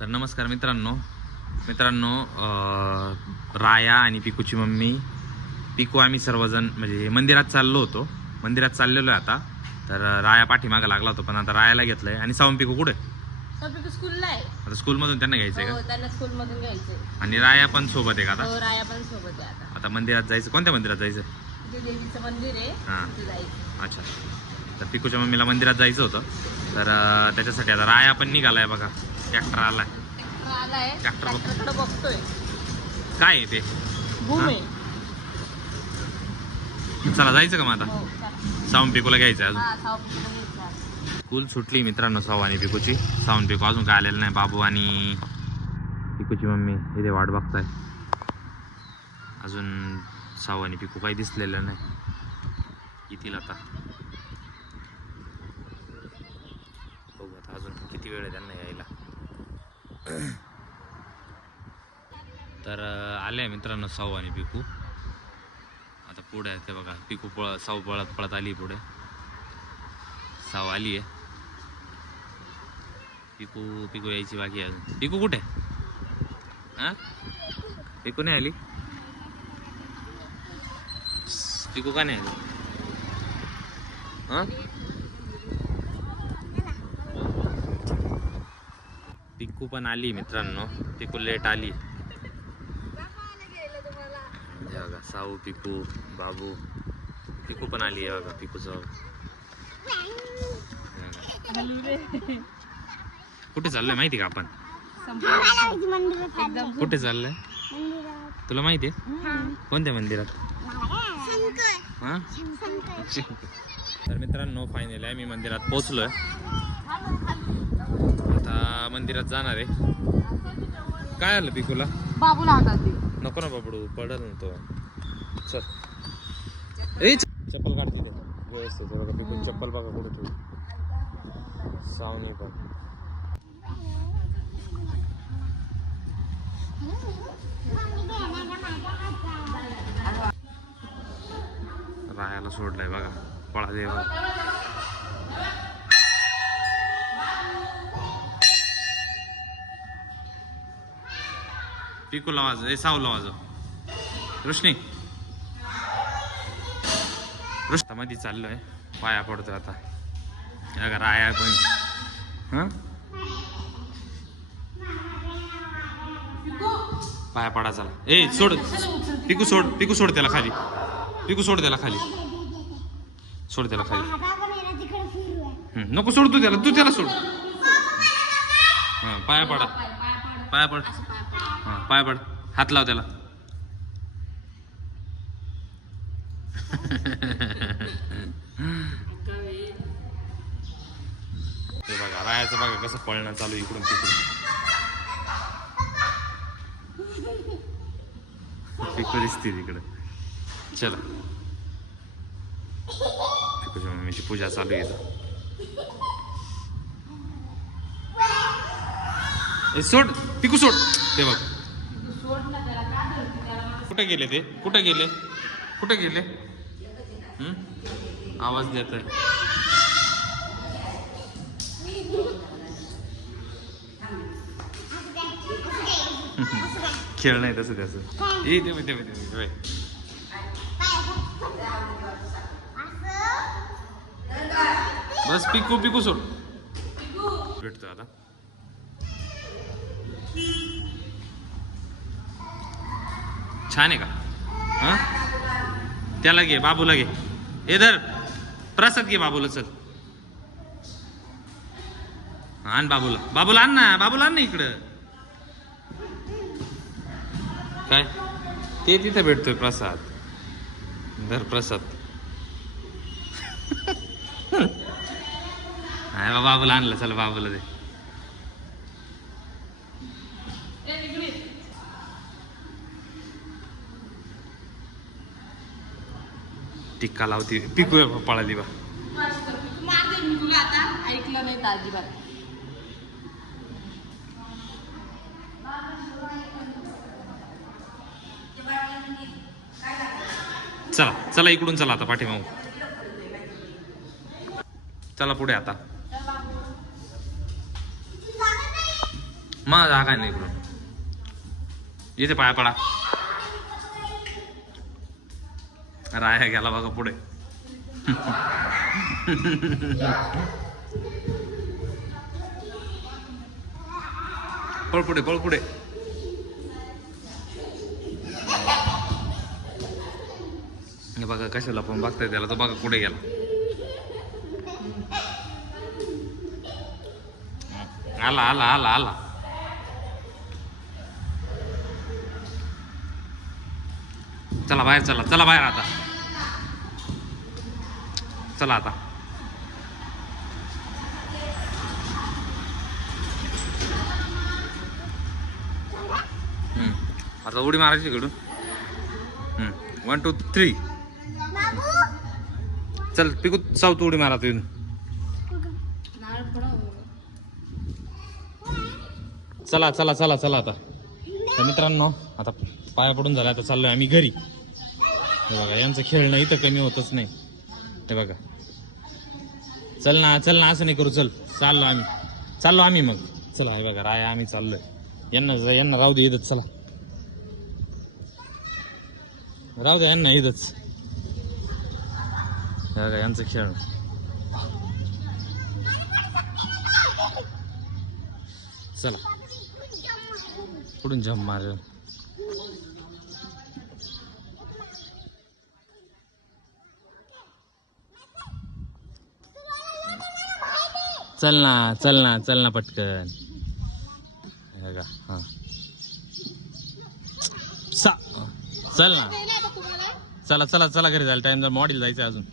तर नमस्कार मित्रांनो राया आणि पिकूची मम्मी पिकू आम्ही सर्वजण म्हणजे मंदिरात चाललो होतो. मंदिरात चाललेलो आहे आता. तर राया पाठीमागं लागला होता पण आता रायाला घेतलंय. आणि सावम पिकू कुठे? पिकू स्कूलला आहे. आता स्कूलमधून त्यांना घ्यायचंय का? हो, त्यांना स्कूलमधून घ्यायचंय. आणि राया पण सोबत आहे का आता? हो, राया पण सोबत आहे आता. आता मंदिरात जायचं. कोणत्या मंदिरात जायचं? तिथे देवीचं मंदिर आहे. हां, तिथे जायचं. अच्छा. तर पिकूच्या मम्मीला मंदिरात जायचं होतं. तर त्याच्यासाठी आता राया पण निघालाय बघा. ट्रॅक्टर आलाय. आलाय. ट्रॅक्टरकडे बघतोय. काय आहे ते? भूम आहे. चला जायचं का मग आता? हो, चला. सावम पिकूला घ्यायचं अजून. हां, सावं पिकूला घ्यायचं. स्कूल सुटली मित्रांनो साव आणि पिकूची. सावून पिकू अजून काय आलेलं नाही. बाबू आणि पिकूची मम्मी इथे वाट बघताय. अजून साव आणि पिकू काही दिसलेलं नाही. येतील आता. बघू आता अजून किती वेळ आहे त्यांना यायला. तर आले मित्रांनो साव आणि पिकू. आता पुढे आहे ते बघा. पिकू साव पळत पळत आली पुढे. साव आली आहे. पिकू यायची बाकी आहे अजून. पिकू कुठे? हां, पिकू नाही आली. पिकू का नाही आली? हां, पिकू पण आली मित्रांनो. पिकू लेट आली. बघा साऊ, पिकू, बाबू. पिकू पण आली आहे बघा. पिकूचं कुठे चाललंय माहिती का आपण? कुठे चाललंय तुला माहिती आहे? कोणत्या मंदिरात? हा, तर मित्रांनो फायनली आम्ही मंदिरात पोहोचलोय. आता मंदिरात जाणार आहे. काय आलं पिकूला? बाबूला हातात दे. नको ना बाबडू, पडल ना तो. चल ए चप्पल काढते ते व्यवस्थित. बघा पिकू चप्पल बघा कुठे ठेवली. सावनी पण रायाला सोडलाय बघा. पळा दे बघा. पिकूला वाजव. ए सावला वाजव. रोशनी मध्ये चाललोय. पाया पडतोय आता. बघा राया पण. हां, पाया पडा चला. ए सोड पिकू, सोड पिकू, सोड त्याला खाली. पिकू सोड त्याला खाली. सोड त्याला खाली. नको सोड तू त्याला. तू त्याला सोड. हां, पाया पडा. पाया पड. हां, पाया पड. हात लाव त्याला. हे बघा रायाचं बघा कसं पळणं चालू इकडून तिकडून. पिकू दिसते तिकडं. चला पिकूच्या मम्मीची पूजा चालू आहे. सोड पिकू, सोड. ते बघ कुठे गेले ते? कुठे गेले? कुठे गेले? आवाज देत आहे. खेळ नाही तसं त्याचं. ए ते बस पिकू, पिकू सोड. भेटतो आता. छान आहे का? हां, त्याला घे. बाबूला घे. धर प्रसाद घे बाबूला. चल आण बाबूला. बाबूला आण ना. बाबूला आण ना इकडं. काय ते तिथे भेटतोय प्रसाद. धर प्रसाद. नाही बाबूला आणलं. चल बाबूला दे. टिक्का लावती. पिकू पळाली बा. ऐकलं नाही अजिबात. चला चला इकडून चला आता पाठीमागून. चला पुढे आता. मग जागा नाही इकडून. इथे पाया पडा. राया गेला बघा पुढे. पळ पुढे पळ पुढे. हे बघा कशाला पण बघताय त्याला, तो बघा कुठे गेला. आला आला आला आला. चला बाहेर, चला चला बाहेर आता. चला आता. आता उडी मारायची इकडून. 1 2 3. चल पिकू सावत उडी मारा तुम्ही. चला चला चला चला आता. तर मित्रांनो आता पाया पडून झाला, आता चाललोय आम्ही घरी. हे बघा यांचं खेळणं इथं कमी होतच नाही. हे बघा. चल ना असं नाही करू. चाललो आम्ही मग. चला हे बघा राया आम्ही चाललोय. यांना राहू दे इथंच. चला राहू द्या यांना इथंच. हे बघा यांचं खेळणं. चला पुढून जम मार. चल ना पटकन. हा चल ना. चला घरी जायला टाइम. जर मॉडेल जायचं अजून.